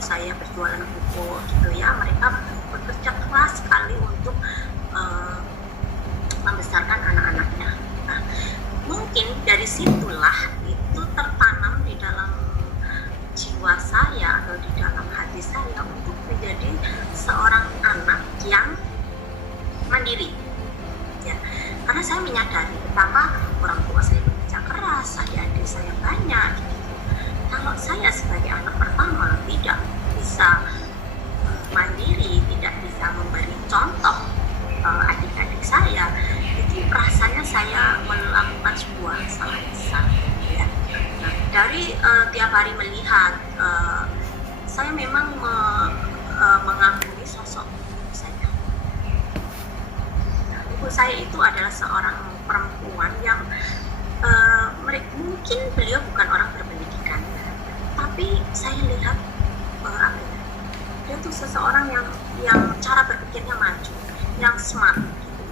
waktu saya berjualan buku gitu ya, mereka bekerja keras sekali untuk membesarkan anak-anaknya. Nah, mungkin dari situlah itu tertanam di dalam jiwa saya atau di dalam hati saya untuk menjadi seorang anak yang mandiri. Ya, karena saya menyadari betapa orang tua saya bekerja keras, adik-adik saya banyak. Gitu. Kalau saya sebagai anak pertama tidak bisa mandiri, tidak bisa memberi contoh adik-adik saya, itu rasanya saya melakukan sebuah salah besar. Ya. Nah, dari tiap hari melihat, saya memang mengagumi sosok ibu saya. Nah, ibu saya itu adalah seorang perempuan yang mungkin beliau bukan orang berpendidikan, tapi saya lihat dia tuh seseorang yang cara berpikirnya maju, yang smart.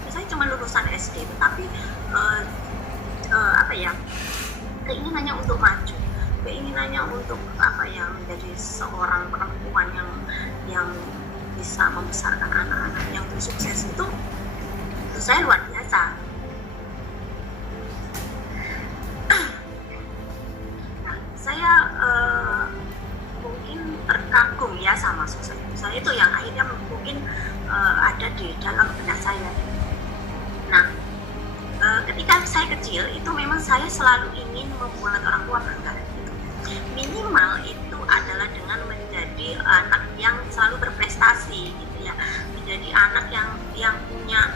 Saya cuma lulusan SD, tetapi keinginannya untuk maju, keinginannya untuk menjadi seorang perempuan yang bisa membesarkan anak-anak yang sukses itu saya luar biasa. Nah, saya mungkin terkagum ya sama sosok ibu saya itu yang akhirnya mungkin ada di dalam benak saya. Nah, ketika saya kecil itu memang saya selalu ingin membuat orang tua bangga. Gitu. Minimal itu adalah dengan menjadi anak yang selalu berprestasi, gitu ya, menjadi anak yang punya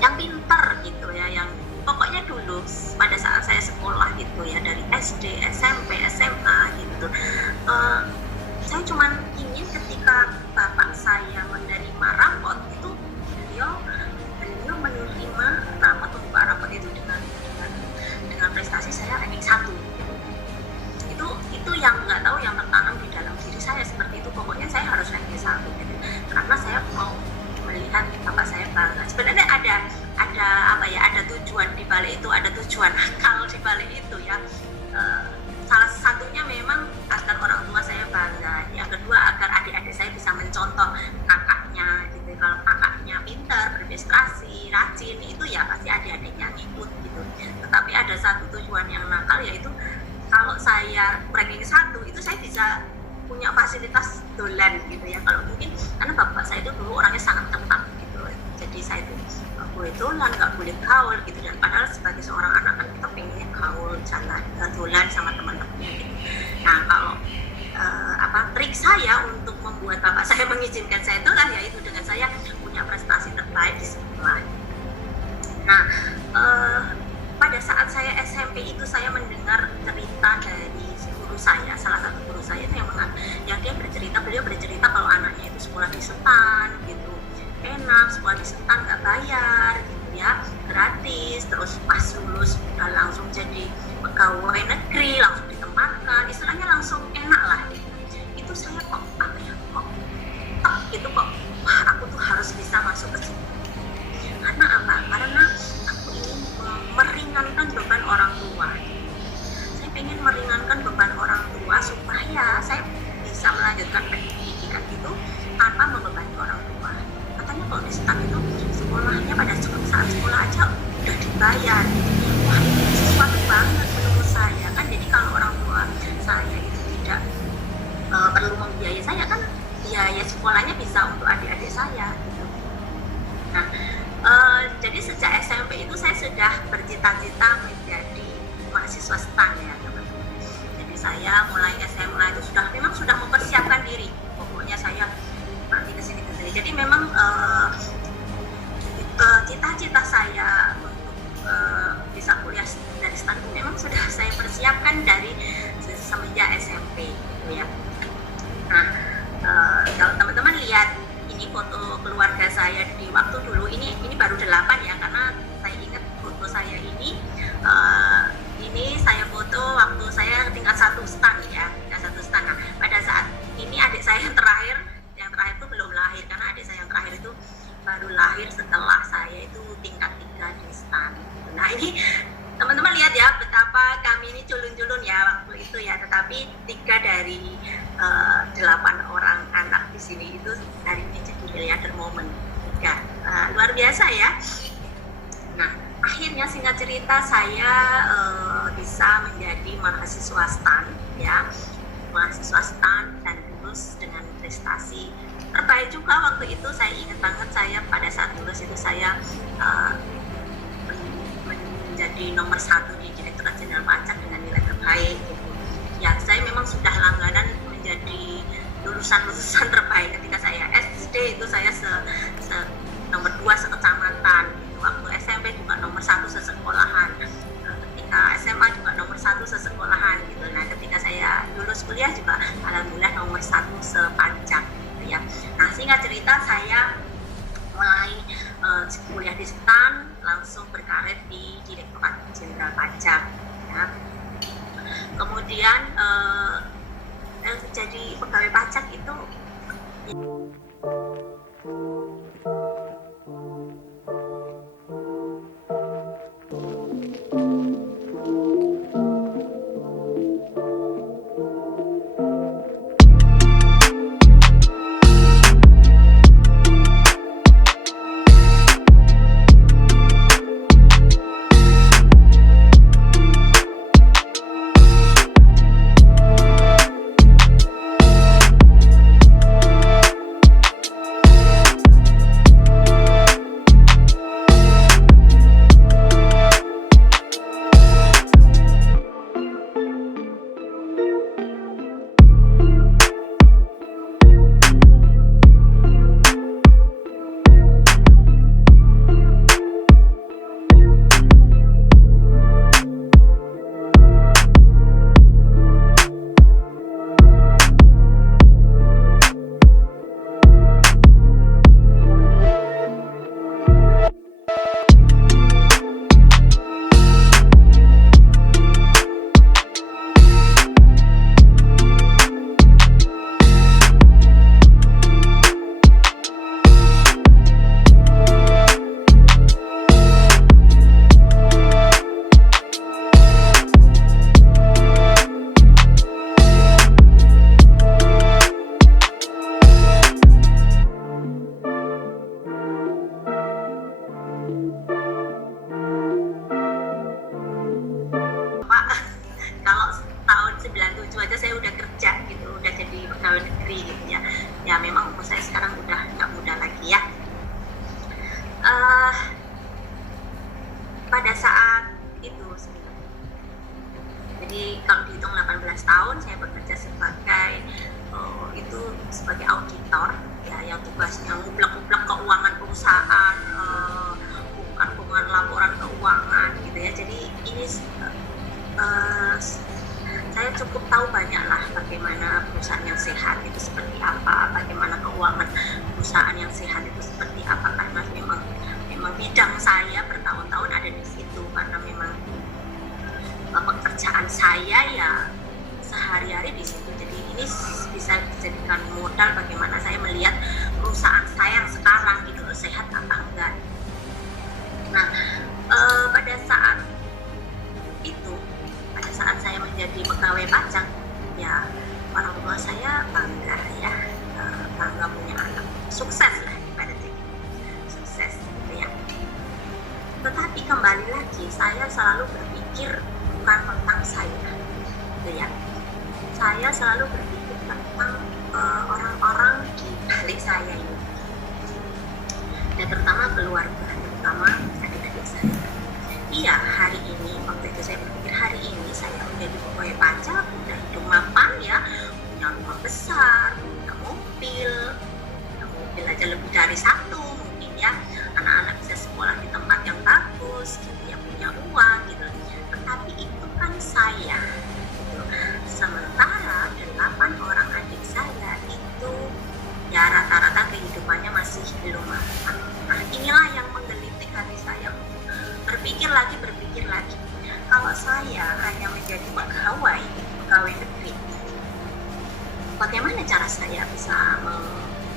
yang pintar gitu ya, yang pokoknya dulu pada saat saya sekolah gitu ya, dari SD, SMP, SMA gitu, saya cuma ingin ketika bapak saya menerima rapot itu beliau menerima rapot, membuka rapot itu dengan prestasi saya ranking 1. Itu yang nggak tahu yang tertanam di dalam diri saya seperti itu, pokoknya saya harus ranking 1 gitu, karena saya mau melihat bapak saya bangga. Sebenarnya ada tujuan di balik itu, ada tujuan akal di balik itu ya. Salah satunya memang agar orang tua saya bangga, yang kedua agar adik-adik saya bisa mencontoh kakaknya gitu. Kalau kakaknya pintar, berprestasi, rajin, itu ya pasti adik-adiknya ngikut gitu. Tetapi ada satu tujuan yang nakal, yaitu kalau saya ranking 1 itu saya bisa punya fasilitas dolan gitu ya. Kalau mungkin karena bapak saya itu dulu orangnya sangat ketat gitu, jadi saya itu nggak boleh dolan, nggak boleh gaul gitu. Dan padahal sebagai seorang anak kan kita pengennya gaul, jalan, dolan sama teman-temannya gitu. Nah, kalau trik saya untuk membuat bapak saya mengizinkan saya dolan, yaitu dengan saya punya prestasi terbaik di sekolah. Nah, pada saat saya SMP itu saya mendengar cerita dari guru saya, salah satu guru saya itu beliau bercerita kalau anaknya itu sekolah di setan gitu, enak, sekolah di setan nggak bayar gitu ya, gratis, terus pas lulus udah langsung jadi pegawai negeri, langsung ditempatkan, istilahnya langsung enak lah gitu. Itu saya kok aku tuh harus bisa masuk ke situ. Karena apa? Karena aku ingin meringankan beban orang tua. Saya ingin meringankan beban orang tua supaya saya bisa melanjutkan pendidikan itu tanpa membebani orang tua. Katanya kalau di setan itu sekolahnya pada saat sekolah aja udah dibayar. Wah, ini sesuatu banget menurut saya kan. Jadi kalau orang tua saya itu tidak perlu membiayai saya, kan biaya sekolahnya bisa untuk adik-adik saya gitu. Nah, jadi sejak SMP itu saya sudah bercita-cita menjadi mahasiswa STAN ya teman-teman. Jadi saya mulai SMA itu memang sudah mempersiapkan diri, pokoknya saya nanti kesini. Jadi memang cita-cita saya untuk bisa kuliah dari STAN itu memang sudah saya persiapkan dari semenjak SMP gitu ya. Nah, kalau teman-teman lihat ini foto keluarga saya di waktu dulu, ini baru 8 ya, karena saya ingat foto saya ini saya foto waktu saya tingkat 1 STAN ya, tingkat 1 8 orang anak di sini itu hari ini jadi miliarder momen. Ya, luar biasa ya. Nah, akhirnya singkat cerita saya bisa menjadi mahasiswa STAN ya, mahasiswa STAN dan lulus dengan prestasi terbaik juga waktu itu. Saya ingat banget, saya pada saat lulus itu saya menjadi nomor 1 di Direktorat Jenderal Pajak dengan nilai terbaik gitu. Ya, saya memang sudah langganan menjadi lulusan terbaik. Ketika saya SD itu saya nomor 2 sekecamatan gitu. Waktu SMP juga nomor 1 sesekolahan. Ketika SMA juga nomor 1 sesekolahan gitu. Nah, ketika saya lulus kuliah juga alhamdulillah nomor 1 sepajak gitu ya. Nah, singkat cerita saya mulai kuliah di STAN, langsung berkarir di Direktorat Jenderal Pajak ya. Kemudian jadi pegawai pajak itu pada saat itu sebenarnya. Jadi kalau dihitung 18 tahun saya bekerja sebagai sebagai auditor ya, yang tugasnya nguplek-nguplek keuangan perusahaan, bukan laporan keuangan gitu ya. Jadi ini saya cukup tahu banyak lah bagaimana perusahaan yang sehat itu seperti apa, bagaimana keuangan perusahaan yang sehat itu seperti apa, karena memang bidang saya bertahun-tahun ada di situ, karena memang pekerjaan saya ya sehari-hari di situ. Jadi ini bisa dijadikan modal bagaimana saya melihat perusahaan saya yang sekarang gitu loh, sehat apa enggak. Nah, pada saat saya menjadi pegawai pajak ya, orang tua saya bangga ya, bangga punya anak sukses lah, pada jadi sukses gitu ya. Tetapi kembali lagi saya selalu berpikir bukan tentang saya gitu ya. Saya selalu berpikir tentang orang-orang di balik saya ini, dan terutama keluarga, terutama adik-adik saya. Iya, hari ini waktu itu saya berpikir hari ini saya menjadi pegawai pajak, udah hidup mapan ya, punya rumah besar, punya mobil aja lebih dari satu mungkin ya, anak-anak bisa sekolah di tempat yang bagus gitu ya, punya uang gitu. Tetapi itu kan saya gitu. Sementara 8 orang adik saya itu ya rata-rata kehidupannya masih belum matang. Nah, inilah yang menggelitik hati saya, berpikir lagi. Kalau saya hanya menjadi pegawai negeri, bagaimana cara saya bisa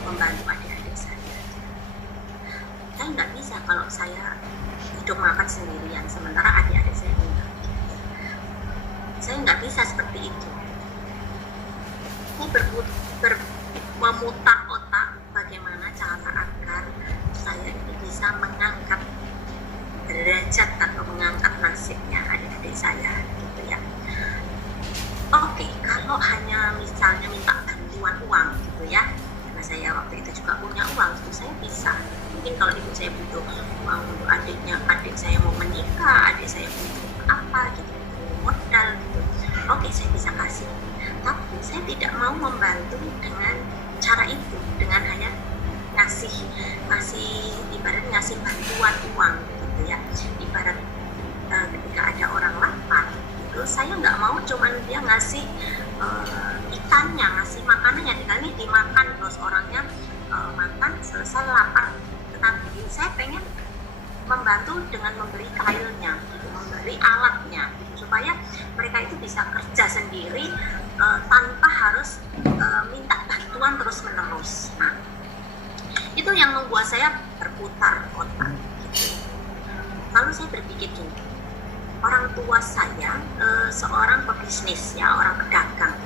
membantu adik-adik saya? Saya nggak bisa kalau saya hidup makan sendirian, sementara adik-adik saya enggak. Saya nggak bisa seperti itu. saya memutar otak bagaimana cara agar saya ini bisa mengangkat derajat atau mengangkat nasibnya adik-adik saya gitu ya. Oke, kalau hanya misalnya minta bantuan uang gitu ya, karena saya waktu itu juga punya uang, itu saya bisa. Mungkin kalau ibu saya butuh uang untuk adiknya, adik saya mau menikah, adik saya butuh apa gitu, butuh modal gitu, oke saya bisa kasih. Tapi saya tidak mau membantu dengan cara itu, dengan hanya ngasih ibarat ngasih bantuan uang gitu ya. Ibarat ketika ada orang lapar itu, saya nggak mau cuman dia ngasih ikannya, ngasih makanannya, tinggal ini dimakan terus orangnya makan selesai lapar. Tetapi saya pengen membantu dengan memberi kailnya, gitu, memberi alatnya, gitu, supaya mereka itu bisa kerja sendiri tanpa harus minta bantuan terus-menerus. Nah, itu yang membuat saya berputar otak. Gitu. Lalu saya berpikir gini, orang tua saya seorang pebisnis ya, orang pedagang.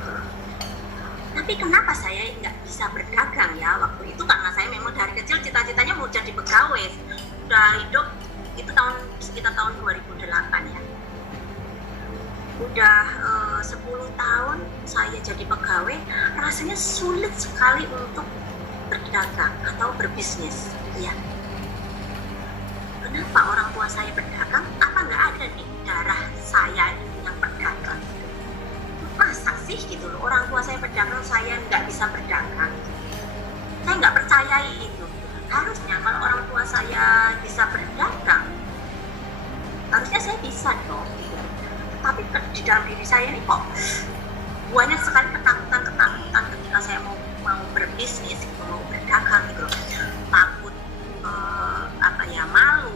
Tapi kenapa saya nggak bisa berdagang ya waktu itu? Karena saya memang dari kecil cita-citanya mau jadi pegawai. Udah hidup itu sekitar tahun 2008 ya. Udah 10 tahun saya jadi pegawai, rasanya sulit sekali untuk berdagang atau berbisnis ya. Kenapa orang tua saya berdagang? Apa nggak ada di darah saya yang berdagang? Masa sih gitu loh, orang tua saya berdagang, saya nggak bisa berdagang? Saya nggak percayai itu. Harusnya kalau orang tua saya bisa berdagang, harusnya saya bisa dong gitu. Tapi di dalam diri saya ini kok banyak sekali ketakutan ketika saya mau berbisnis, gitu, mau berdagang gitu loh. Takut malu,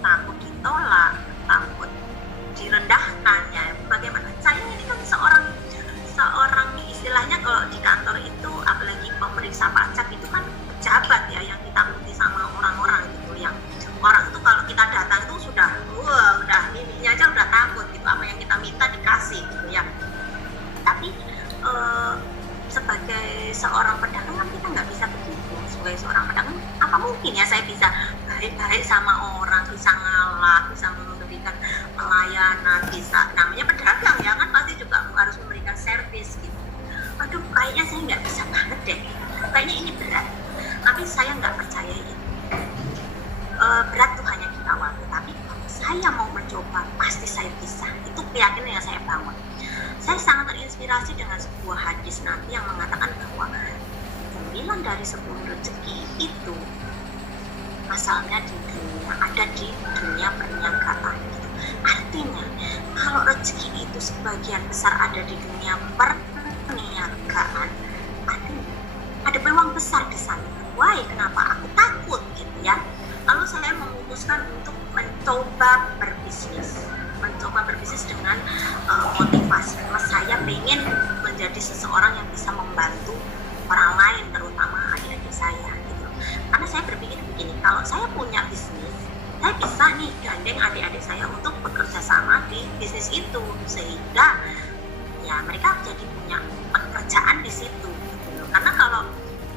takut ditolak, takut direndahkan ya. Bagaimana? Saya ini kan seorang istilahnya kalau di kantor itu, apalagi pemeriksa pajak itu kan pejabat ya, yang ditakuti sama orang-orang gitu. Yang orang itu kalau kita datang itu udah miminya aja udah takut gitu, apa yang kita minta dikasih gitu ya. Tapi sebagai seorang pedagang kan kita nggak bisa begitu. Sebagai seorang pedagang, apa mungkin ya saya bisa baik-baik sama orang, bisa ngalah, bisa memberikan pelayanan, bisa, namanya pedagang ya kan, pasti juga harus memberikan servis gitu. Aduh, kayaknya saya nggak bisa banget deh, kayaknya ini berat. Tapi saya nggak percaya itu berat tuh hanya di awal, tapi saya mau mencoba, pasti saya bisa. Itu keyakinan yang saya bangun. Saya sangat terinspirasi dengan sebuah hadis Nabi yang mengatakan bahwa 9 dari 10 rezeki itu asalnya di dunia, ada di dunia perniagaan gitu. Artinya kalau rezeki itu sebagian besar ada di dunia perniagaan, ada peluang besar di sana. Why? Kenapa aku takut gitu ya? Lalu saya memutuskan untuk mencoba berbisnis dengan motivasi, karena saya ingin menjadi seseorang yang bisa membantu orang lain, terutama adik-adik saya gitu. Karena saya berpikir begini, kalau saya punya bisnis, saya bisa nih gandeng adik-adik saya untuk bekerja sama di bisnis itu, sehingga ya mereka jadi punya pekerjaan di situ gitu. Karena kalau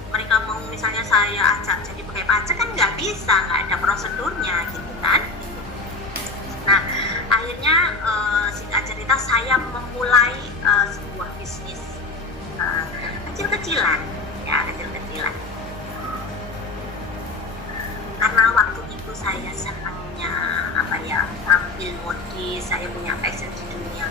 mereka mau misalnya saya ajak jadi pegawai pajak kan nggak bisa, nggak ada prosedurnya gitu kan. Nah, akhirnya singkat cerita saya memulai sebuah bisnis kecil-kecilan. Karena waktu itu saya senangnya tampil modis, saya punya passion di dunia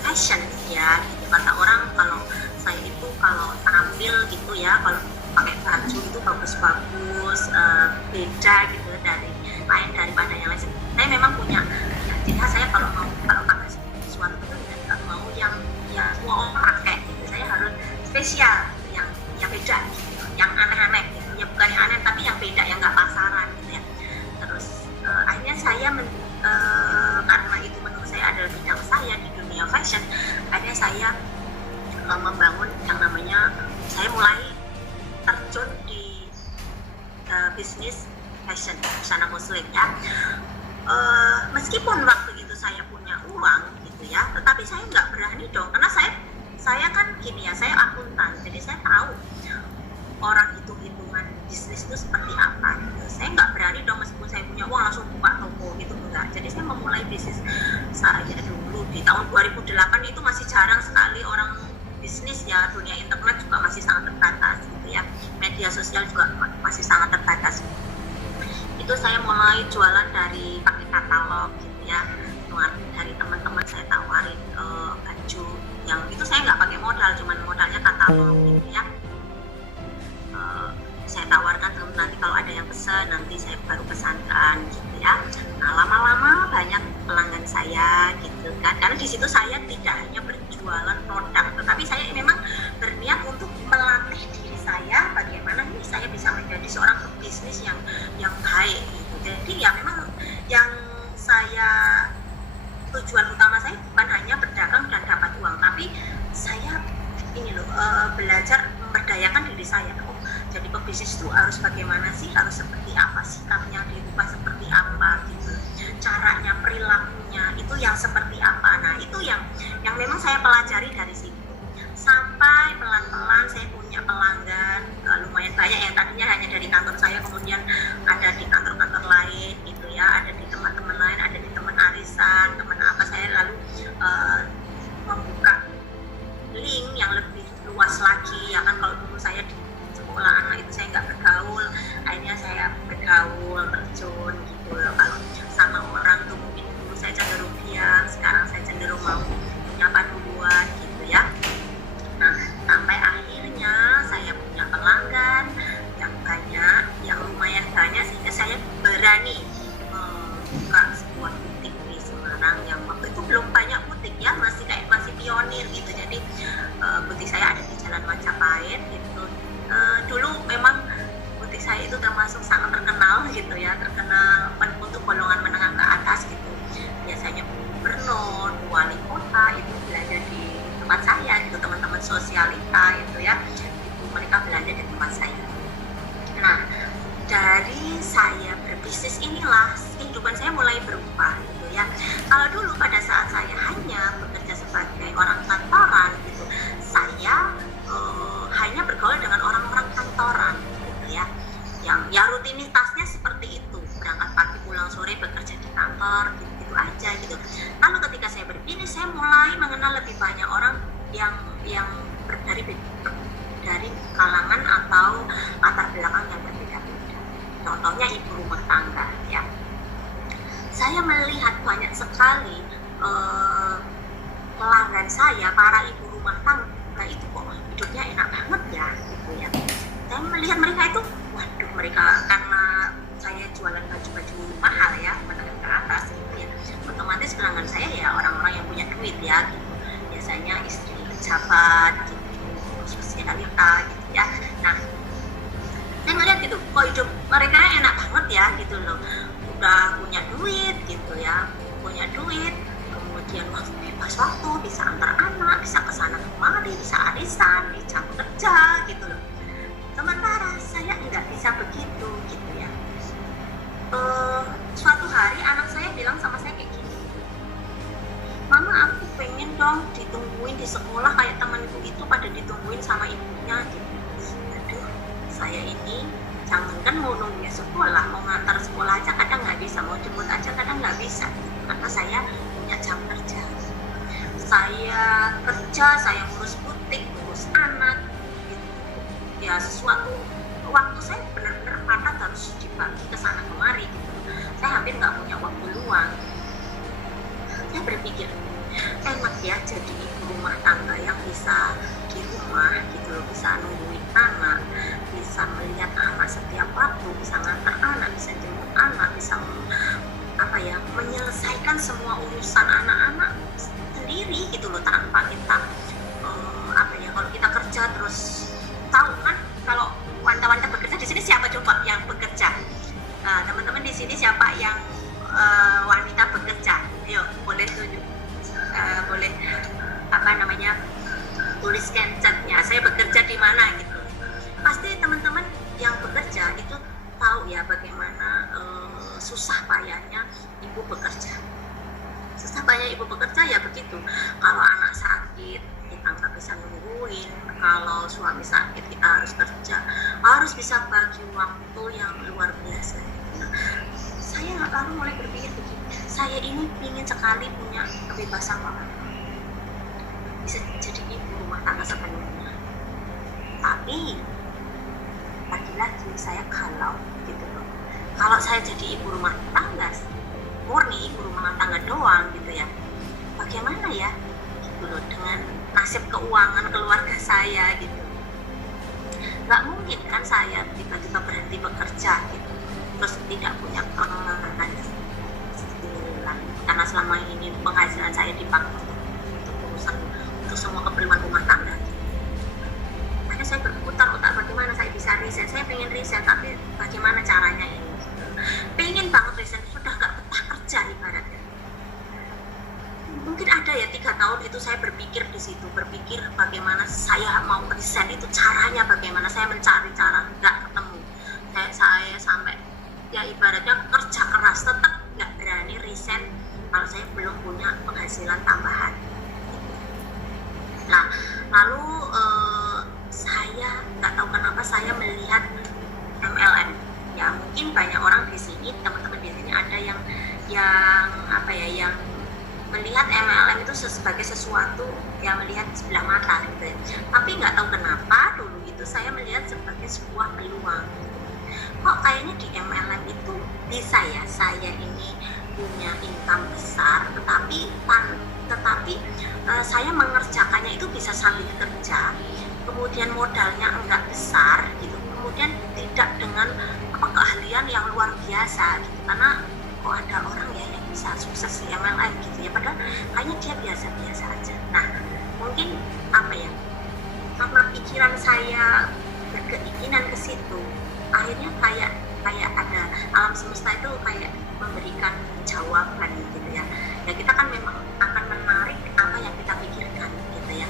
fashion ya gitu. Kata orang kalau saya itu kalau tampil gitu ya, kalau pakai baju itu bagus-bagus, beda gitu lain daripada yang lain. Saya memang punya jadi saya kalau pakai sesuatu itu nggak mau yang semua orang pakai gitu. Saya harus spesial, yang beda gitu, yang aneh-aneh gitu. Ya bukan yang aneh tapi yang beda, yang nggak pasaran gitu ya. Terus akhirnya saya karena itu menurut saya adalah bidang saya di dunia fashion, akhirnya saya membangun yang namanya, saya mulai terjun di bisnis fashion, busana muslim ya. Meskipun waktu itu saya punya uang gitu ya, tetapi saya nggak berani dong, karena saya kan gini ya, saya akuntan, jadi saya tahu orang hitung-hitungan bisnis itu seperti apa gitu. Saya nggak berani dong meskipun saya punya uang langsung buka toko gitu, enggak. Jadi saya memulai bisnis saya dulu di tahun 2008. Itu masih jarang sekali orang bisnis ya, dunia internet juga masih sangat terbatas gitu ya, media sosial juga masih sangat terbatas. Itu saya mulai jualan dari pakai katalog gitu ya, dari teman-teman saya tawarin baju yang itu saya nggak pakai modal, cuman modalnya katalog gitu ya. Saya tawarkan nanti kalau ada yang pesan nanti saya baru pesankan gitu ya. Nah, lama-lama banyak pelanggan saya gitu kan, karena di situ saya tidak hanya berjualan produk, tetapi saya memang berniat untuk melatih diri saya bagaimana ini saya bisa menjadi seorang pebisnis yang baik gitu. Jadi ya memang yang saya tujuan utama saya bukan hanya berdagang dan dapat uang, tapi saya ini loh belajar memberdayakan diri saya. Jadi pebisnis itu harus bagaimana sih, harus seperti apa sikapnya, dirubah seperti apa gitu, caranya, perilakunya itu yang seperti apa. Nah itu yang memang saya pelajari dari situ, sampai pelan-pelan saya punya pelanggan lumayan banyak yang tadinya hanya dari kantor saya, kemudian ada di kantor-kantor lain gitu ya, ada di teman-teman lain, ada di teman arisan, teman apa. Saya lalu membuka link yang lebih luas lagi ya kan. Kalau dulu saya di sekolah anak itu saya nggak bergaul, akhirnya saya bergaul, terjun gitu loh. Kalau sama orang tuh mungkin dulu saya cenderung diam, sekarang saya cenderung mau menyapa duluan gitu ya. Nah sampai akhirnya saya punya pelanggan yang banyak, yang lumayan banyak, sehingga saya berani membuka sebuah butik di Semarang yang waktu itu belum banyak butik ya, masih pionir gitu. Jadi butik saya ada di Jalan Majapahit gitu. Dulu memang butik saya itu termasuk sangat terkenal gitu ya, terkenal untuk golongan menengah ke atas gitu. Biasanya gubernur, wali kota itu belanja di tempat saya gitu, teman-teman sosialita itu ya, itu mereka belanja di tempat saya. Nah dari saya berbisnis inilah kehidupan saya mulai berubah gitu ya. Kalau dulu pada saat saya hanya bekerja sebagai orang kantoran gitu, saya hanya bergaul dengan orang-orang kantoran gitu ya, yang ya rutinitasnya seperti itu, berangkat pagi pulang sore bekerja di kantor gitu aja gitu. Lalu ketika saya berbisnis, saya mulai mengenal lebih banyak orang yang dari kalangan atau latar belakang yang berbeda-beda. Contohnya ibu rumah tangga ya. Saya melihat banyak sekali pelanggan saya, para ibu rumah tangga itu kok hidupnya enak banget ya gitu ya. Saya melihat mereka itu, waduh, mereka karena saya jualan baju-baju mahal ya, menengah ke atas gitu ya, otomatis pelanggan saya ya orang-orang yang punya duit ya gitu. Biasanya istri pejabat gitu, sosialita gitu ya. Nah saya melihat gitu, kok hidup mereka enak banget ya gitu loh, udah punya duit gitu ya, punya duit, kemudian bebas waktu, bisa antar anak, bisa kesana kemari, bisa arisan di jam kerja gitu loh. Sementara saya nggak bisa begitu gitu ya. Suatu hari anak saya bilang sama saya kayak gini, mama aku pengen dong ditungguin di sekolah kayak temanku itu pada ditungguin sama ibunya gitu. Aduh, saya ini jangankan mau nungguin sekolah, mau ngantar sekolah aja kadang nggak bisa, mau jemput aja kadang nggak bisa gitu, karena saya punya jam kerja. Saya kerja, saya ngurus butik, ngurus anak gitu. Ya sesuatu waktu saya benar-benar padat, harus dibagi ke sana kemari gitu. Saya hampir nggak punya waktu luang. Saya berpikir enak ya jadi ibu rumah tangga yang bisa di rumah gitu loh, bisa nungguin anak, bisa melihat anak setiap waktu, bisa ngantar anak, bisa jemput anak, bisa menyelesaikan semua urusan anak-anak sendiri gitu loh, tanpa kita kalau kita kerja terus tahu kan, kalau wanita-wanita bekerja di sini siapa coba yang bekerja? Teman-teman di sini siapa yang wanita bekerja? Ayo boleh tunjuk, boleh tuliskan chatnya, saya bekerja di mana gitu. Pasti teman-teman yang bekerja itu tahu ya bagaimana susah payahnya susah payah ibu bekerja ya begitu. Kalau anak sakit kita nggak bisa nungguin, kalau suami sakit kita harus kerja, harus bisa bagi waktu yang luar biasa. Nah, saya lalu mulai berpikir begini, saya ini ingin sekali punya kebebasan waktu, bisa jadi ibu rumah tangga sepenuhnya, tapi lagi-lagi saya galau gitu loh. Kalau saya jadi ibu rumah tangga, murni ibu rumah tangga doang gitu ya, bagaimana ya gitu loh dengan nasib keuangan keluarga saya gitu. Nggak mungkin kan saya tiba-tiba berhenti bekerja gitu, terus tidak punya penghasilan, karena selama ini penghasilan saya dipakai untuk urusan, untuk semua keperluan rumah tangga. Akhirnya saya berputar otak bagaimana saya bisa resign. Saya pengen resign, tapi bagaimana caranya ini gitu. Pengen banget resign, sudah nggak betah kerja ibaratnya. Mungkin ada ya 3 tahun itu saya berpikir di situ, berpikir bagaimana saya mau resign itu caranya bagaimana, saya mencari cara, nggak ketemu. Saya sampai ya ibaratnya kerja keras tetap nggak berani resign kalau saya belum punya penghasilan tambahan. Nah, lalu saya nggak tahu kenapa saya melihat MLM. Ya mungkin banyak orang di sini, teman-teman di sini ada yang apa ya, yang melihat MLM itu sebagai sesuatu yang melihat sebelah mata gitu ya. Tapi nggak tahu kenapa dulu itu saya melihat sebagai sebuah peluang. Kok kayaknya di MLM itu bisa ya saya ini punya income besar, tetapi saya mengerjakannya itu bisa sambil kerja, kemudian modalnya enggak besar gitu, kemudian tidak dengan keahlian yang luar biasa gitu, karena kok ada orang ya yang bisa sukses di MLM gitu ya, padahal kayaknya dia biasa-biasa aja. Nah mungkin apa ya, karena pikiran saya berkeinginan ke situ, akhirnya kayak ada alam semesta itu kayak memberikan jawaban gitu ya. Ya kita kan memang akan menarik apa yang kita pikirkan gitu ya.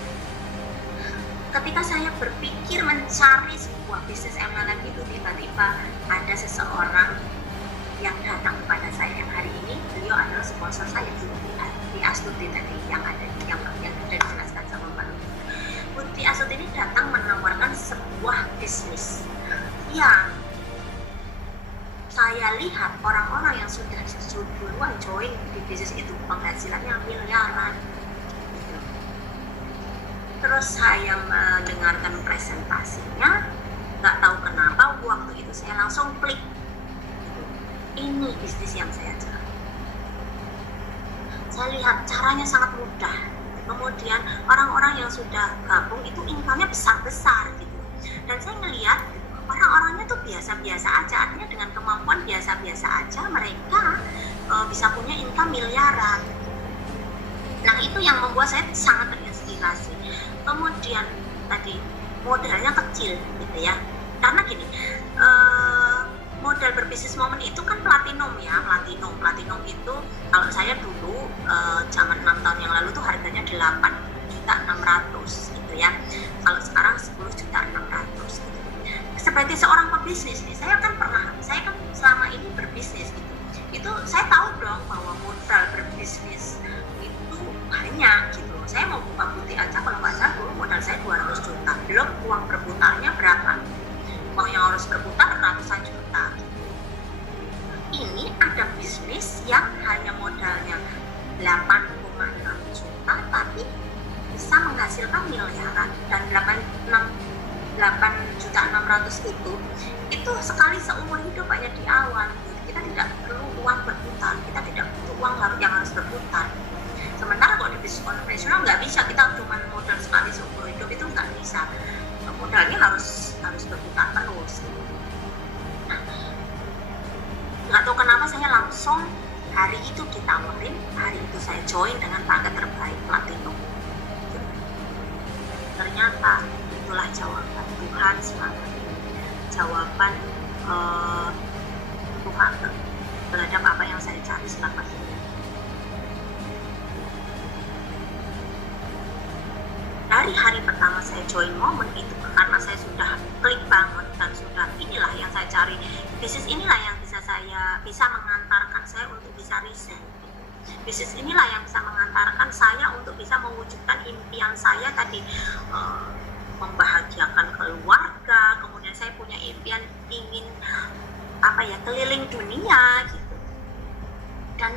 Ketika saya berpikir mencari sebuah bisnis MLM itu, tiba-tiba ada seseorang yang datang kepada saya yang hari ini beliau adalah sponsor saya di Astuti tadi yang sudah dijelaskan sama Mbak Lutfi. Putri Astuti ini datang menawarkan sebuah bisnis yang saya lihat orang-orang yang sudah duluan join di bisnis itu penghasilannya miliaran. Terus saya mendengarkan presentasinya, nggak tahu kenapa waktu itu saya langsung klik, ini bisnis yang saya cari. Saya lihat caranya sangat mudah, kemudian orang-orang yang sudah gabung itu income-nya besar-besar gitu, dan saya melihat orang-orangnya tuh biasa-biasa aja, artinya dengan kemampuan biasa-biasa aja mereka bisa punya income miliaran. Nah itu yang membuat saya sangat terinspirasi. Kemudian tadi modalnya kecil gitu ya, karena gini, modal berbisnis momen itu kan platinum ya, platinum itu kalau saya dulu zaman 6 tahun yang lalu tuh harganya 8.600.000 gitu ya, kalau sekarang 10.600.000 gitu. Sebagai seorang pebisnis nih, saya kan selama ini berbisnis gitu, itu saya tahu dong bahwa modal berbisnis itu banyak gitu. Saya mau buka butik aja kalau nggak salah dulu modal saya 200 juta, belum uang berputarnya berapa, uang yang harus berputar ratusan juta gitu. Ini ada bisnis yang hanya modalnya 8,6 juta tapi bisa menghasilkan miliaran, dan 8.600.000 itu sekali seumur hidup hanya di awal gitu. Kita tidak perlu uang berputar, kita tidak butuh uang yang harus berputar. Sementara kalau di bisnis konvensional nggak bisa, kita cuma modal sekali seumur hidup, itu nggak bisa, modalnya harus berputar terus. Nah, nggak tahu kenapa saya langsung hari itu ditawarin, hari itu saya join dengan paket terbaik platinum. Ternyata itulah jawaban Tuhan selama ini, jawaban Tuhan terhadap apa yang saya cari selama ini. Dari hari pertama saya join momen itu, karena saya sudah klik banget dan sudah inilah yang saya cari, bisnis inilah yang bisa mengantarkan saya untuk bisa resign. Bisnis inilah yang bisa mengantarkan saya untuk bisa mewujudkan impian saya tadi, membahagiakan keluarga. Kemudian saya punya impian ingin keliling dunia gitu. Dan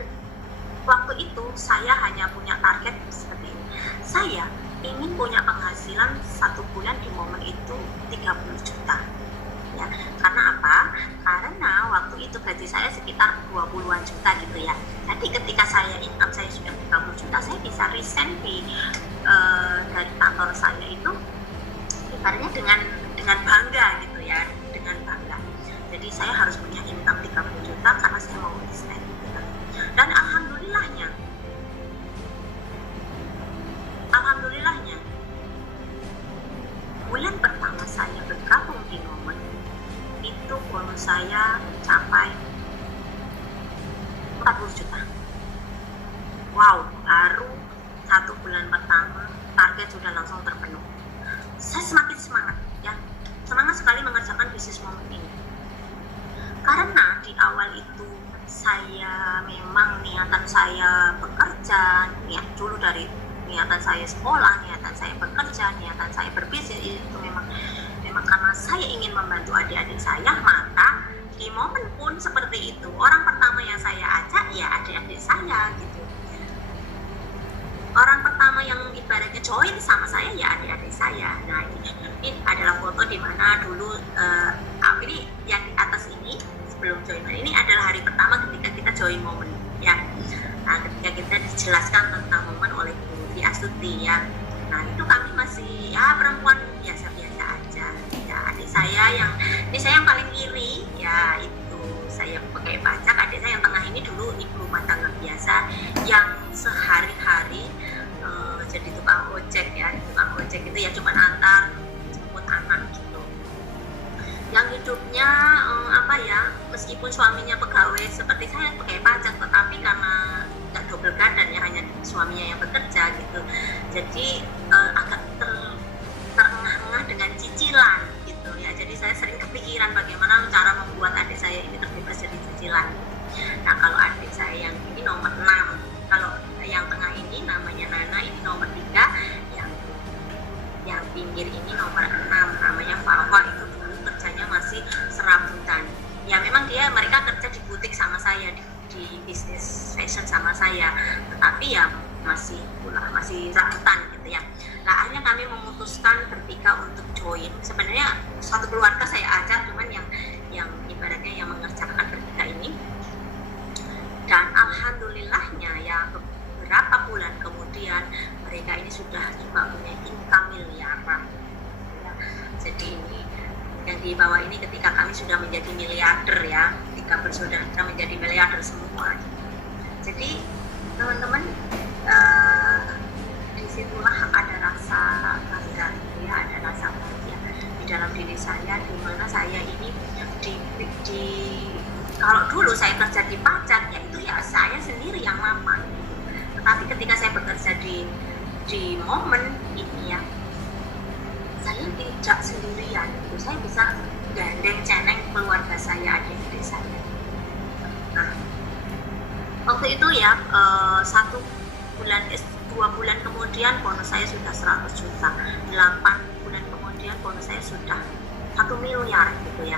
waktu itu saya hanya punya target seperti ini. Saya ingin punya penghasilan 1 bulan di momen itu 30 juta. Ya, karena apa? Karena waktu itu gaji saya sekitar 20-an juta gitu ya. Jadi ketika income saya sudah 30 juta, saya bisa resign dari kantor saya itu ibaratnya dengan bangga gitu ya, dengan bangga. Jadi saya harus punya income 30 juta karena saya mau resign gitu. Dan alhamdulillahnya bulan pertama saya bergabung di Momen itu bonus saya mencapai 40 juta. Wow, baru 1 bulan pertama target sudah langsung terpenuhi. Saya semakin semangat ya, semangat sekali mengerjakan bisnis Momen ini. Karena di awal itu saya memang niatan saya bekerja, dulu dari niatan saya sekolah, niatan saya bekerja, niatan saya berbisnis itu memang karena saya ingin membantu adik-adik saya, maka di Momen pun seperti itu. Orang pertama yang saya ajak ya adik-adik saya gitu. Orang pertama yang ibaratnya join sama saya ya adik-adik saya. Nah ini adalah foto di mana dulu ini yang di atas ini sebelum join. Ini adalah hari pertama ketika kita join Momen ya. Nah ketika kita dijelaskan tentang Momen oleh Bu Astuti ya. Nah itu kami masih ya perempuan biasa-biasa aja ya. Adik saya ini saya yang paling iri ya, itu saya pakai pajak. Adik saya yang tengah ini dulu ibu rumah tangga biasa yang sehari-hari jadi tukang ojek ya. Tukang ojek itu ya cuma antar jemput anak gitu, yang hidupnya meskipun suaminya pegawai seperti saya pakai pajak, tetapi karena nggak double garden ya, hanya suaminya yang bekerja gitu, jadi agak terengah-engah dengan cicilan gitu ya. Jadi saya sering kepikiran bagaimana cara membuat adik saya ini terbebas dari cicilan. Nah kalau adik saya yang ini nomor 6, kalau yang tengah ini namanya Nana, ini nomor 3, yang pinggir ini nomor 6 namanya Fawa. Itu dulu kerjanya masih serabutan ya, memang mereka kerja di butik sama saya, di bisnis fashion sama saya, tetapi ya masih serabutan gitu ya. Nah akhirnya kami memutuskan bertiga untuk join. Sebenarnya suatu keluarga saya ajak, cuman yang ibaratnya yang mengerjakan bertiga ini. Dan alhamdulillahnya ya beberapa bulan kemudian mereka ini sudah punya income miliaran ya. Jadi ini yang di bawah ini ketika kami sudah menjadi miliarder ya, ketika bersaudara menjadi miliarder semua. Jadi teman-teman, disitulah ada rasa bangga ya, ada rasa bahagia di dalam diri saya, di mana saya ini kalau dulu saya kerja di pajak ya itu ya saya sendiri yang lapang. Tetapi ketika saya bekerja di Momen ini ya, saya tidak sendirian gitu. Saya bisa gandeng ceneng keluarga saya, adik-adik saya. Nah waktu itu ya 2 bulan kemudian bonus saya sudah 100 juta, 8 bulan kemudian bonus saya sudah 1 miliar gitu ya.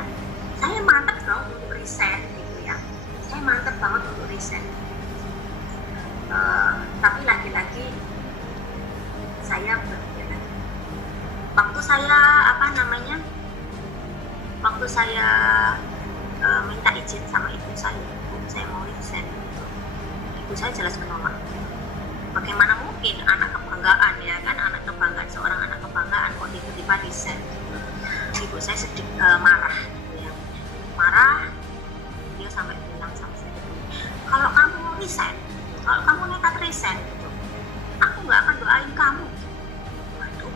Saya mantap dong untuk resign gitu ya, saya mantap banget untuk resign. Tapi lagi-lagi saya berbeda. Waktu saya minta izin sama ibu saya, saya mau resign gitu. Ibu saya jelas menolak. Bagaimana mungkin anak kebanggaan ya kan, anak kebanggaan, seorang anak kebanggaan kok tiba-tiba resign gitu. Ibu saya sedikit marah gitu ya. Marah, dia sampai bilang sama saya, kalau kamu resign, kalau kamu nekat resign gitu, aku nggak akan doain kamu. Waduh,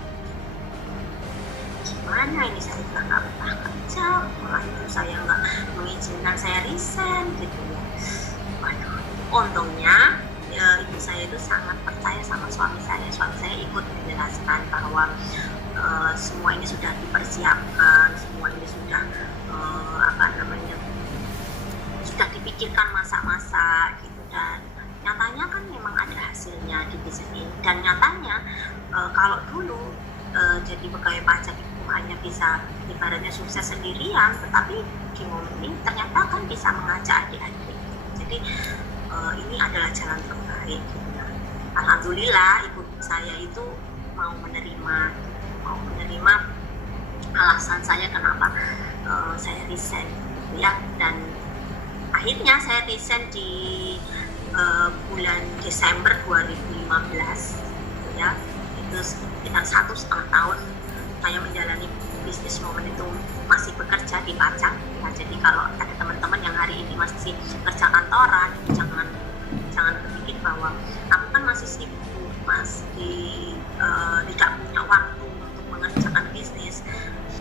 gimana ini, saya juga nggak pernah kerja, malah ibu saya nggak mengizinkan saya resign gitu ya. Waduh, untungnya ibu saya itu sangat percaya sama suami saya. Suami saya ikut menjelaskan bahwa semua ini sudah dipersiapkan, semua ini sudah sudah dipikirkan masa-masa gitu, dan nyatanya kan memang ada hasilnya dunia di bisnis ini. Dan nyatanya kalau dulu jadi pegawai pajak itu hanya bisa ibaratnya sukses sendirian, tetapi di momen ini ternyata kan bisa mengajak adik-adik. Jadi ini adalah jalan terbaik. Nah, alhamdulillah ibu saya itu mau menerima alasan saya kenapa saya resign gitu ya. Dan akhirnya saya resign di bulan Desember 2015 gitu ya. Itu sekitar 1,5 tahun saya menjalani bisnis momen itu, masih bekerja di pajak ya. Jadi kalau ada teman-teman yang hari ini masih kerja kantoran, jangan berpikir bahwa aku kan masih sibuk, masih tidak punya waktu untuk mengerjakan bisnis.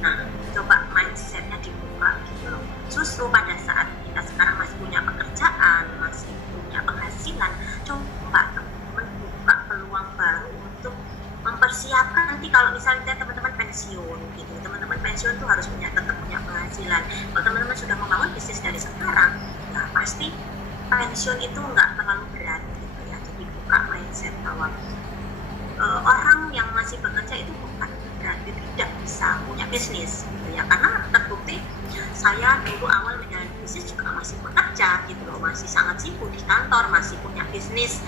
Nah, coba mindsetnya dibuka gitu loh. Justru pada saat kita sekarang masih punya pekerjaan, masih punya penghasilan, coba teman-teman buka peluang baru untuk mempersiapkan nanti kalau misalnya teman-teman pensiun gitu. Teman-teman pensiun tuh harus tetap punya penghasilan. Kalau teman-teman sudah membangun bisnis dari sekarang, ya pasti pensiun itu nggak terlalu berat gitu ya. Jadi buka mindset bahwa orang yang masih bekerja itu bukan berarti tidak bisa punya bisnis gitu ya. Karena terbukti saya dulu awal menjalani bisnis juga masih bekerja gitu loh, masih sangat sibuk di kantor, masih punya bisnis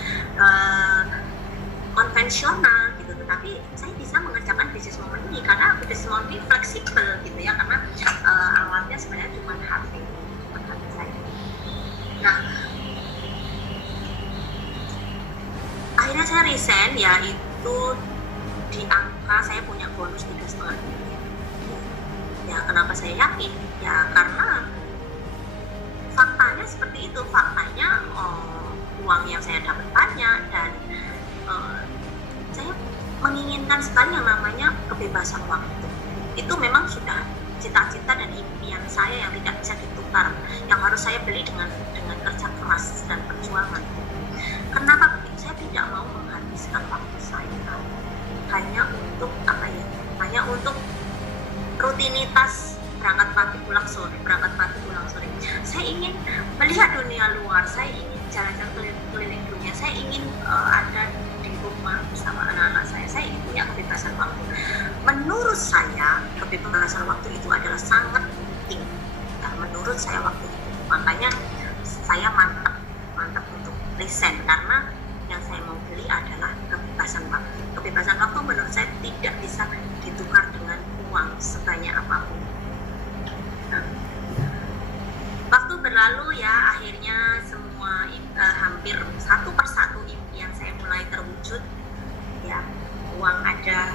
konvensional gitu, tetapi saya bisa mengerjakan bisnis momen ini karena bisnis momen ini fleksibel gitu ya, karena awalnya sebenarnya cuma HP saya. Nah, akhirnya saya resign, yaitu di angka saya punya bonus 3,5 miliar. Ya, kenapa saya yakin? Ya karena faktanya seperti itu, faktanya uang yang saya dapat banyak dan saya menginginkan sekali yang namanya kebebasan waktu. Itu memang sudah cita-cita dan impian saya yang tidak bisa ditukar, yang harus saya beli dengan kerja keras dan perjuangan. Kenapa begitu? Saya tidak mau menghabiskan waktu saya hanya untuk hanya untuk rutinitas berangkat pagi pulang sore. Saya ingin melihat dunia luar, saya ingin jalan-jalan keliling dunia, saya ingin ada di rumah bersama anak-anak saya ingin punya kebebasan waktu. Menurut saya kebebasan waktu itu adalah sangat penting. Nah, menurut saya waktu itu, makanya saya mantap untuk resign, karena yang saya mau beli adalah kebebasan waktu. Kebebasan waktu menurut saya tidak bisa ditukar dengan uang sebanyak apapun. Nah, waktu berlalu ya, akhirnya semua hampir satu persatu impian saya mulai terwujud ya. Uang ada,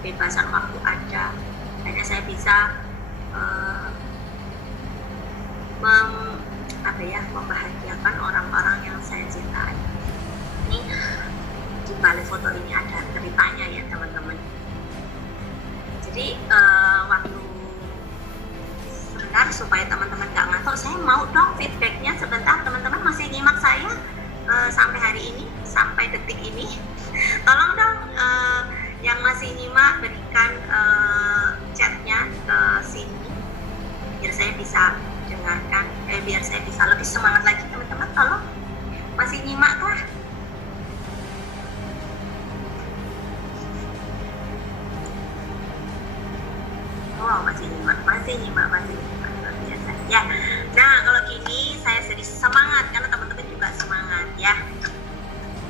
kebebasan waktu ada, akhirnya saya bisa membahagiakan orang-orang yang saya cintai. Ini di balik foto ini ada ceritanya ya teman-teman. Jadi waktu sebentar supaya teman-teman gak ngantuk, saya mau dong feedbacknya sebentar. Teman-teman masih nyimak saya sampai hari ini, sampai detik ini? Tolong dong yang masih nyimak berikan chatnya ke sini biar saya bisa dengarkan, biar saya bisa lebih semangat lagi. Teman-teman tolong, masih nyimak kah? Oh, masih nyimak luar biasa ya. Nah, kalau gini saya jadi semangat karena teman-teman juga semangat ya.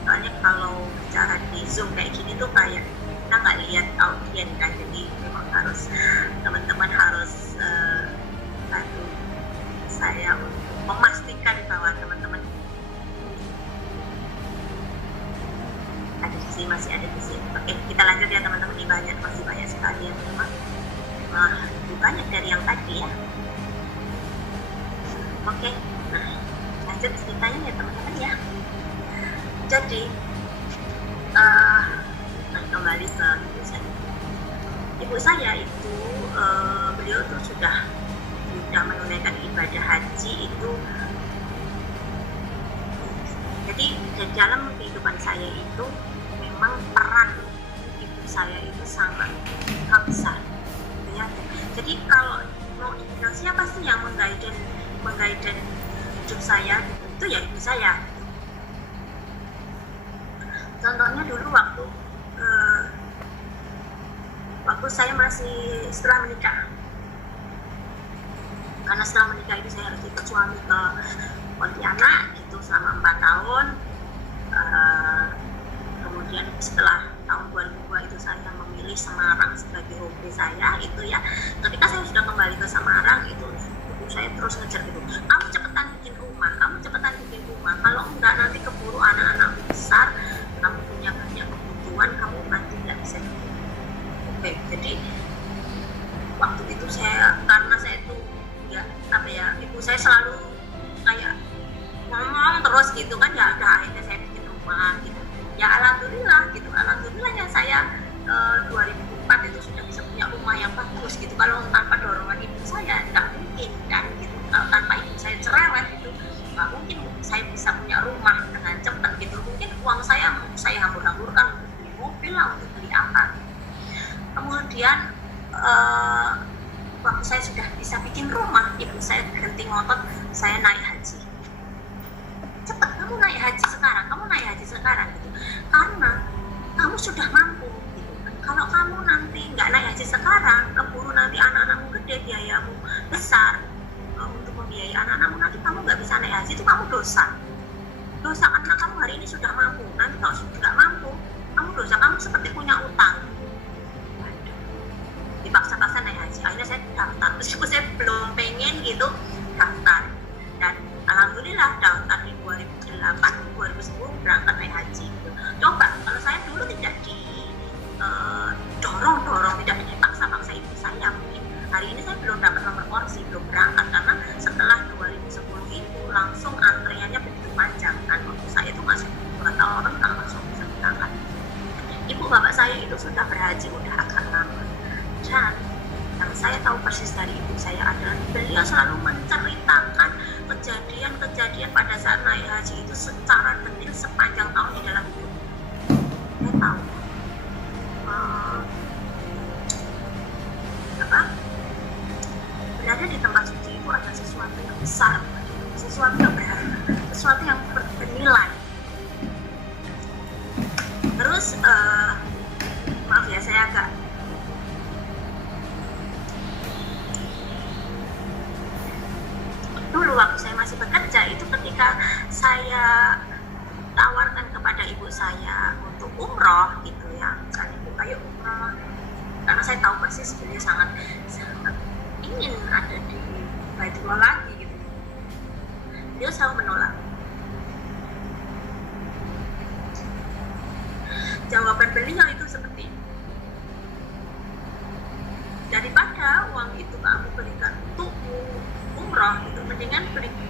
Soalnya kalau bicara di Zoom kayak gini tuh kayak kita nggak lihat audien kan, jadi memang harus teman-teman harus bantu saya untuk memastikan bahwa teman-teman ada di sini, masih ada di sini. Oke, kita lanjut ya teman-teman. Ini masih banyak sekali yang memang lebih banyak dari yang tadi ya. Oke, nah lanjut ceritanya ya teman-teman ya. Jadi kembali ke ibu saya itu beliau tuh sudah menunaikan ibadah haji itu. Jadi dalam kehidupan saya itu memang peran ibu saya itu sangat besar ya. Jadi kalau mau dibilang siapa sih yang mengguide hidup saya, itu ya ibu saya. Contohnya dulu eh, waktu saya masih setelah menikah, karena setelah menikah itu saya harus ikut suami ke Pontianak gitu selama 4 tahun. Kemudian setelah tahun 2002 itu saya memilih Semarang sebagai hobi saya itu ya. Ketika saya sudah kembali ke Semarang itu saya terus ngejar gitu, kamu cepetan bikin rumah, kalau enggak nanti keburu anak-anak besar, kamu punya banyak kebutuhan, kamu nanti nggak bisa bikin. Oke, jadi waktu itu karena saya tuh ibu saya selalu kayak ngomong terus gitu kan, ya udah akhirnya saya bikin rumah gitu. Ya alhamdulillahnya saya 2004 itu sudah bisa punya rumah yang bagus gitu. Kalau tanpa dorongan ibu saya nggak mungkin kan gitu. Kalau tanpa ibu saya cerewet itu nggak mungkin saya bisa punya rumah dengan cepat gitu. Mungkin uang saya hambur-hamburkan untuk beli mobil lah, untuk beli apa. Kemudian waktu saya sudah bisa bikin rumah, ibu saya berhenti ngotot saya naik haji. Cepat, kamu naik haji sekarang gitu. Karena kamu sudah mampu gitu. Kalau kamu nanti nggak naik haji sekarang, keburu nanti anak-anakmu gede, biayamu besar, untuk membiayai anak-anakmu, nanti kamu nggak bisa naik haji, itu kamu dosa karena kamu hari ini sudah mampu. Nanti kalau sudah nggak mampu, kamu dosa, kamu seperti punya utang. Dipaksa-paksa naik haji, akhirnya saya daftar, meskipun saya belum pengen gitu, daftar. Dan alhamdulillah daftar di 2008, 2010 berangkat naik haji gitu. Coba kalau saya dulu tidak dorong, tidak dipaksa-paksa ibu saya, mungkin hari ini saya belum dapat nomor kursi, belum berangkat. Karena setelah 2010 itu langsung antriannya begitu panjang kan, waktu saya itu masih 2 tahun kan langsung bisa berangkat. Ibu bapak saya itu sudah berhaji udah agak lama, dan yang saya tahu persis dari ibu saya adalah beliau selalu menceritakan kejadian-kejadian pada saat naik haji itu secara detail sepanjang tahun di dalam hidup. Saya tahu berada di tempat suci itu ada sesuatu yang besar, sesuatu yang berharga, sesuatu yang bernilai. Terus maaf ya, saya agak dulu waktu saya masih bekerja itu, ketika saya tawarkan kepada ibu saya untuk umroh gitu ya, kan ibu ayo umroh, karena saya tahu persis beliau sangat ingin ada di Baitullah lagi gitu. Beliau selalu menolak. Jawaban beliau itu seperti, daripada uang itu kamu berikan untuk umroh itu, mendingan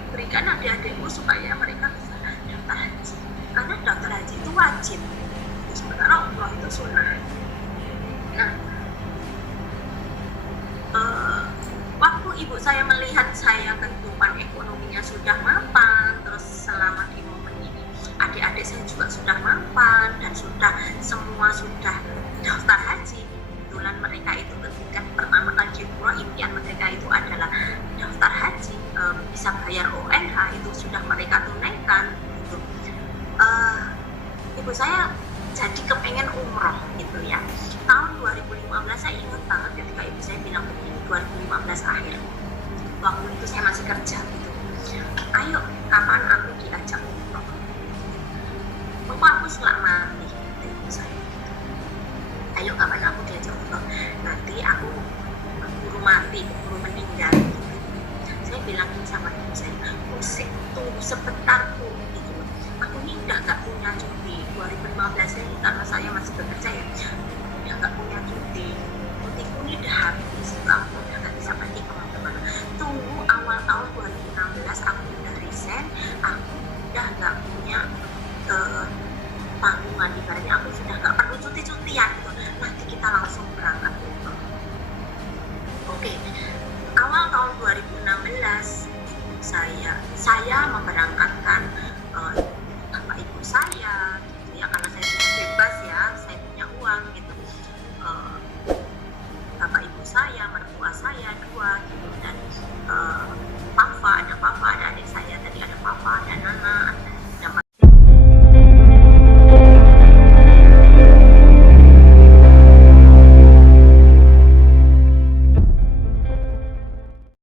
berikan adik-adikmu supaya mereka bisa daftar haji, karena daftar haji itu wajib, sementara umroh itu sunnah. Nah, waktu ibu saya melihat saya kehidupan ekonominya sudah mapan, terus selama di momen ini adik-adik saya juga sudah mapan dan semua sudah daftar haji. Kebetulan mereka itu ketika pertama kali umroh, impian mereka itu adalah daftar haji, bisa bayar ONH, itu sudah mereka tunaikan gitu. Ibu saya jadi kepengen umroh gitu ya. Tahun 2015 saya ingat banget ketika ibu saya bilang begini, 2015 akhir, waktu itu saya masih kerja gitu, ayo kapan aku diajak umroh, aku selama mati, ibu saya, ayo kapan aku diajak umroh, nanti aku keburu mati, keburu meninggal gitu. Saya bilang sama ibu saya, musik tunggu sebentar tuh gitu, aku ini nggak punya cuti 2015 ini, karena saya masih bekerja ya, udah nggak punya cuti, cutiku ini udah habis, aku udah nggak bisa pergi kemana-mana. Tunggu awal tahun 2016 aku udah resign, aku udah nggak punya tanggungan, ibaratnya aku sudah nggak perlu cuti-cutian gitu, nanti kita langsung berangkat gitu. Oke, awal tahun 2016 saya memberangkatkan